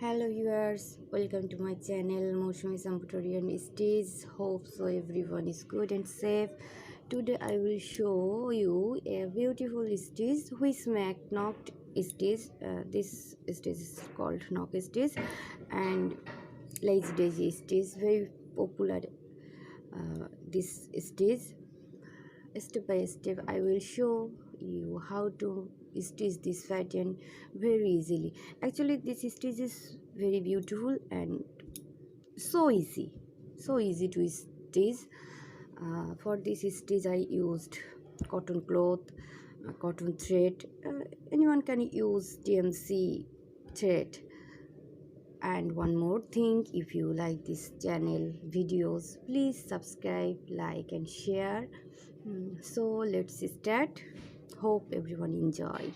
Hello viewers, welcome to my channel Moshmi's Embroidery and Stitch. Hope so everyone is good and safe. Today I will show you a beautiful stitch which make knocked stitch. This stitch is called knock stitch and lazy daisy stitch, very popular. This stitch, step by step I will show you how to stitch this pattern very easily. Actually this stitch is very beautiful and so easy to stitch. For this stitch I used cotton cloth, cotton thread. Anyone can use DMC thread. And one more thing, if you like this channel videos, please subscribe, like and share. So let's start. Hope everyone enjoy.